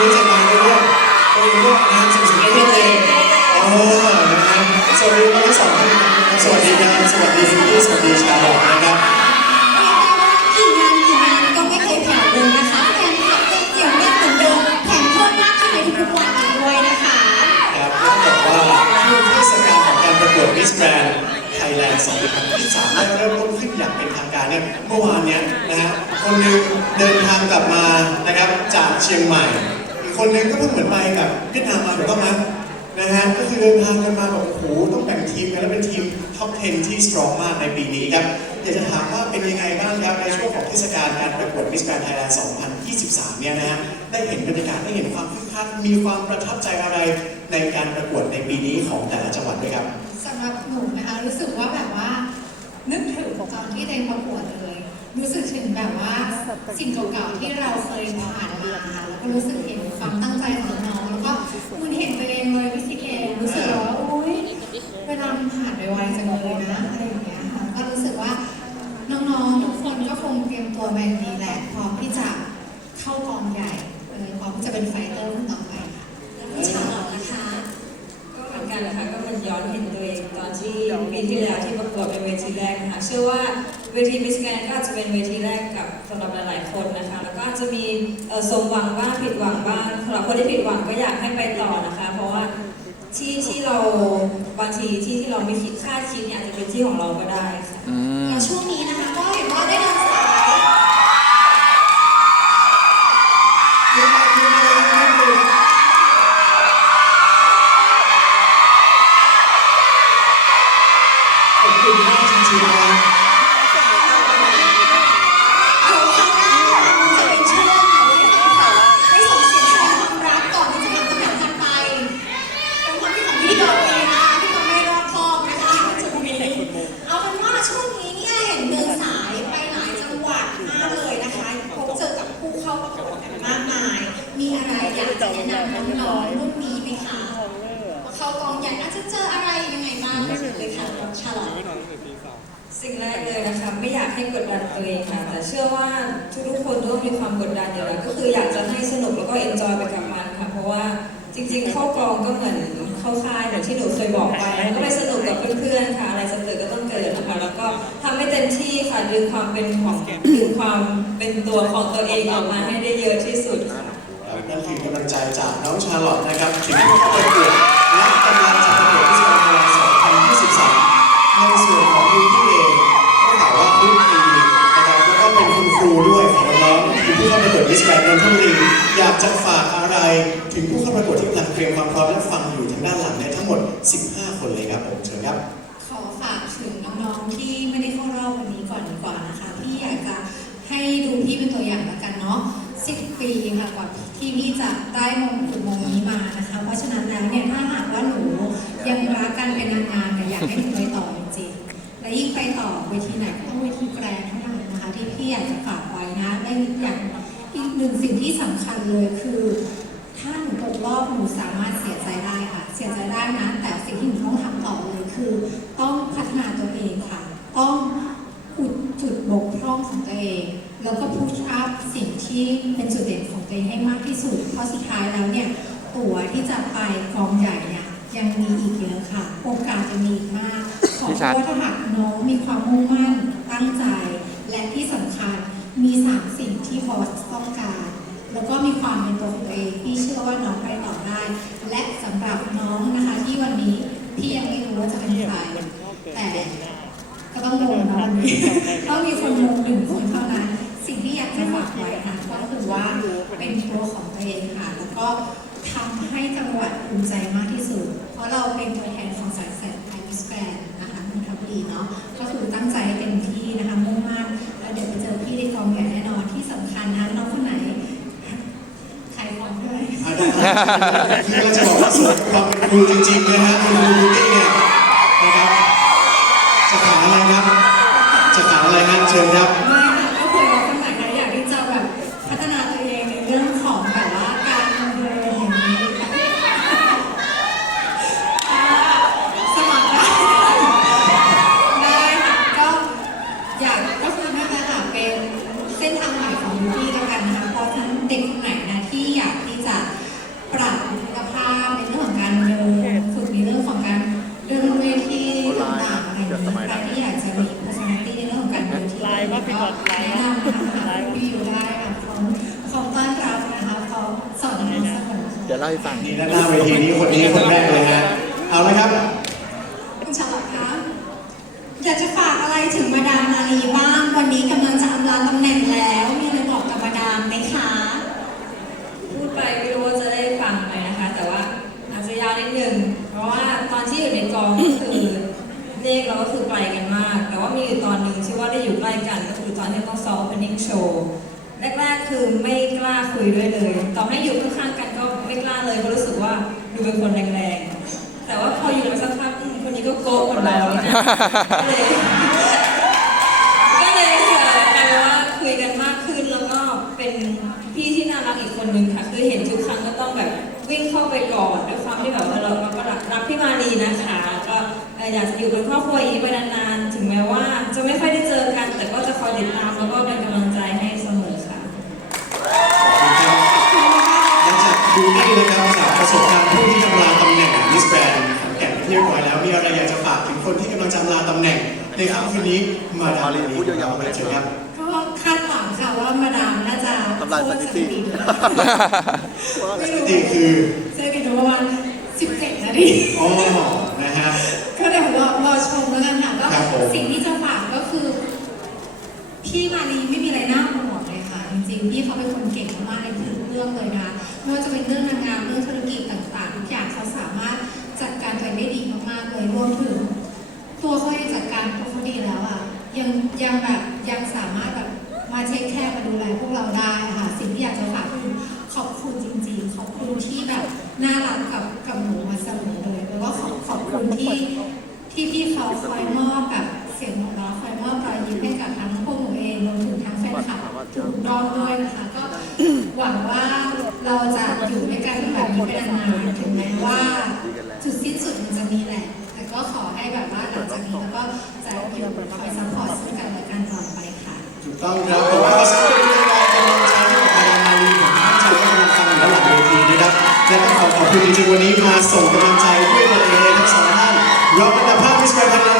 รู้จักงานไปด้วยเป็นพวกงานสิ่งสิ่งที่เองโอ้นะครับสวัสดีทั้งสองท่านนะครับสวัสดีครับสวัสดีคุณพี่สวัสดีชาลอตนะครับกี่งานกี่งานก็ไม่เคยแผ่วเลยนะคะแฟนคลับยังเกี่ยวแน่นเหมือนเดิมแถมเพิ่มมากขึ้นในทุกๆวันด้วยนะคะแต่ต้องบอกว่าช่วงเทศกาลของการประกวด Miss Grand Thailand 2023ได้เริ่มต้นขึ้นอย่างเป็นทางการเนี่ยเมื่อวานเนี้ยนะฮะคนหนึงเดินทางกลับมานะครับจากเชียงใหม่ คนนึงก็เพิ่งเหมือนไปแบบเวียดนามมาถูกต้องไหมนะฮะก็คือเดินทางกันมาแบบโอ้โหต้องแบ่งทีมกันแล้วเป็นทีมท็อป 10 ที่ strong มากในปีนี้ครับอยากจะถามว่าเป็นยังไงบ้างครับในช่วงของเทศกาลการประกวด Miss Grand Thailand 2023 เนี่ยนะฮะได้เห็นบรรยากาศได้เห็นความคึกคักมีความประทับใจอะไรในการประกวดในปีนี้ของแต่ละจังหวัดด้วยครับสำหรับหนูนะคะรู้สึกว่าแบบว่า นึกถึงตอนที่เต็งประกวดเลย รู้สึกถึงแบบว่าสิ่งเก่าๆที่เราเคยผ่านมาแล้วก็รู้สึก นะคะเชื่อว่าเวทีมิสแกนก็อาจจะเป็นเวทีแรกกับสำหรับหลายๆคนนะคะ แล้วก็อาจจะมีเอ่อสมหวังบ้างผิดหวังบ้างสำหรับคนที่ผิดหวังก็อยากให้ไปต่อนะคะ เพราะว่าที่ที่เราบางทีที่ที่เราไม่คิดคาดคิดเนี่ยอาจจะเป็นที่ของเราก็ได้ค่ะอืมและช่วงนี้นะคะก็เห็นว่าได้เดินสาย คือมาคือมาเลยครับคือขอบคุณมากจริงๆนะ เดี๋ยวครั้งหน้าจะเป็นช่วงให้แฟนคลับได้ส่งเสียงแสดงความรักก่อนที่จะทำตำแหน่งถัดไปเป็นความคิดของพี่ดอกเองนะคะที่เราไม่รอบคอบนะคะจุดนี้เอาเป็นว่าช่วงนี้เนี่ยเห็นเดินสายไปหลายจังหวัดมากเลยนะคะพบเจอกับผู้เข้าประกวดกันมากมาย มีอะไรอยากจะแนะนำน้องๆรุ่นนี้ไหมคะว่าเข้ากองใหญ่น่า จะเจออะไรยังไงบ้างเลยค่ะน้องชาลอตสิ่งแรกเลยนะคะไม่อยากให้กดดันตัวเองค่ะแต่เชื่อว่าทุกๆคนต้องมีความกดดันอยู่แล้วก็คืออยากจะให้สนุกแล้วก็เอนจอยไปกับมันค่ะ เพราะว่าจริงๆเข้ากองก็เหมือนเข้าค่ายอย่างที่หนูเคยบอกไปแล้วก็ไปสนุกกับเพื่อนๆค่ะอะไรจะเกิดก็ต้องเกิดนะคะแล้วก็ทำให้เต็มที่ค่ะดึงความเป็นของดึงความเป็นตัวของตัวเองออกมาให้ได้เยอะที่สุดค่ะ นั่นคือกำลังใจจากน้องชาลอตนะครับถึงผู้เข้าประกวด ประกวดมิสแกรนด์นนทบุรีอยากจะฝากอะไรถึงผู้เข้าประกวดที่กำลังเตรียมความพร้อมและฟังอยู่ทางด้านหลังในยทั้งหมด 15 คนเลยครับผมเชิญครับ ขอฝากถึงน้องๆที่ไม่ได้เข้ารอบวันนี้ก่อนดีกว่านะคะพี่อยากจะให้ดูพี่เป็นตัวอย่างแล้วกันเนาะ10 ปีค่ะกว่าที่พี่จะได้มงกุฎมงนี้มานะคะ เพราะฉะนั้นแล้วเนี่ยถ้าหากว่าหนูยังรักการเป็นนางงามเนี่ยอยากให้หนูไปต่อ สิ่งที่สำคัญเลยคือ ถ้าหนูตกรอบหนูสามารถเสียใจได้ค่ะ เสียใจได้นะ แต่สิ่งที่หนูต้องทำต่อเลยคือ ต้องพัฒนาตัวเองค่ะ ต้องอุดจุดบกพร่องของตัวเอง แล้วก็พุชอัพสิ่งที่เป็นจุดเด่นของตัวเองให้มากที่สุด เพราะสุดท้ายแล้วเนี่ยตั๋วที่จะไปกองใหญ่เนี่ยยังมีอีกเยอะค่ะ โอกาสจะมีอีกมาก ขอพี่โทษถ้าหากน้องมีความมุ่งมั่นตั้งใจและที่สำคัญ มีสามสิ่งที่บอสต้องการ แล้วก็มีความเป็นตัวของตัวเองพี่เชื่อว่าน้องไปต่อได้ และสำหรับน้องนะคะที่วันนี้พี่ยังไม่รู้ว่าจะเป็นใครแต่ก็ต้องลงนะวันนี้ต้องมีคนลงหนึ่งคนเท่านั้น สิ่งที่อยากจะฝากไว้ค่ะก็คือว่าเป็นตัวของตัวเองค่ะ แล้วก็ทำให้จังหวัดภูมิใจมากที่สุด เพราะเราเป็นตัวแทนของสายแสนไทยมิสแกรนนะคะนนทบุรีเนาะ อาจารย์คือเราจะบอกว่าสวนความเป็นครูจริงๆนะฮะคุณครูบูตี้เนี่ยนะครับจะขายอะไรครับจะขายอะไรครับเชิญครับ แต่สมัยนั้นที่อยากจะมี personality ในเรื่องของการดิที่ไลน์ว่าพี่กอดไลน์ว่าไลน์วิได้ของของต้อนรานะคะของสอนเราเสมอเดี๋ยวเล่าให้ฟังนี่ด้านหน้าเวทีนี้คนนี้คนแรกเลยฮะเอาละครับคุณชาลอตคะอยากจะฝากอะไรถึงมาดามมารีบ้างวันนี้กำลังจะอำลาตำแหน่งแล้วมีอะไรบอกกับมาดามไหมคะพูดไปไม่รู้ว่าจะได้ฟังไหมนะคะ แต่ว่าอาจจะยาวนิดนึงเพราะว่าตอนที่อยู่ในกองก็คือ เลขเราก็คือไกลกันมาก แต่ว่ามีอยู่ตอนหนึ่งที่ว่าได้อยู่ใกล้กันก็คือตอนที่ต้องซ้อม opening show แรกๆคือไม่กล้าคุยด้วยเลย ต่อให้อยู่ข้างๆกันก็ไม่กล้าเลยเพราะรู้สึกว่าดูเป็นคนแรงๆ แต่ว่าพออยู่มาสักพักอืมคนนี้ก็โก๊ะเหมือนเราเนี่ยก็เลยก็เลยเอ่อกลายเป็นว่าคุยกันมากขึ้นแล้วก็เป็นพี่ที่น่ารักอีกคนนึงค่ะ คือเห็นทุกครั้งก็ต้องแบบวิ่งเข้าไปกอดด้วยความที่แบบว่าเราเราก็รักรักพี่มารีนะคะก็เอ่ออยากจะอยู่เป็นครอบครัวอย่างนี้ไปนานๆ ถึงแม้ว่า จะไม่ค่อยได้เจอกัน แต่ก็จะคอยติดตามแล้วก็เป็นกำลังใจให้เสมอค่ะหลังจากดูนี่นะครับจากประสบการณ์ผู้ที่กำลังตำแหน่งมิสแกรนขอนแก่นที่เรียบร้อยแล้ว มีอะไรอยากจะฝากถึงคนที่กำลังจะลาตำแหน่ง ในค่ำคืนนี้มาดามลีพูดยาวๆไปเลยเชิญครับก็คาดหวังค่ะว่ามาดามน่าจะทำลายสถิติ ไม่รู้นี่คือสถิติประมาณ17นาที อ๋อนะฮะก็เดี๋ยวรอรอชมแล้วกันค่ะก็ครับผม สิ่งที่จะฝากก็คือ พี่มารีไม่มีอะไรน่าห่วงเลยค่ะ จริงๆพี่เขาเป็นคนเก่งมากๆในทุกเรื่องเลยนะไม่ว่าจะเป็นเรื่องนางงามเรื่องธุรกิจต่างๆทุกอย่างเขาสามารถจัดการตัวเองได้ดีมากๆเลยรวมถึง ตัวเขาเองจัดการตัวเขาดีแล้วอะยังยังแบบยังสามารถแบบมาเช็คแค่มาดูแลพวกเราได้ค่ะ สิ่งที่อยากจะฝากคือขอบคุณจริงๆ ขอบคุณที่แบบน่ารักกับกับหนูมาเสมอเลยแล้วก็ขอบขอบคุณที่ ที่พี่เขาคอยมอบแบบเสียงของเราคอยมอบรอยยิ้มให้กับทั้งพวกหนูเองรวมถึงทั้งแฟนคลับทุกรอบด้วยนะคะ ก็หวังว่าเราจะอยู่ด้วยกันแบบนี้เป็นนานๆถึงแม้ว่าจุดสิ้นสุดมันจะมีแหละ แต่ก็ขอให้แบบว่าหลังจากนี้แล้วก็จะอยู่คอยซัพพอร์ตซึ่งกันและกันต่อไปค่ะ ถูกต้องครับผมว่าเขาสร้างเป็นแรงกำลังใจให้กับมาดามมาลีผมตั้งใจว่ากำลังฟังอยู่ด้านหลังเวทีนะครับและต้องขอขอบคุณจริงๆวันนี้มาส่งกำลังใจ ด้ว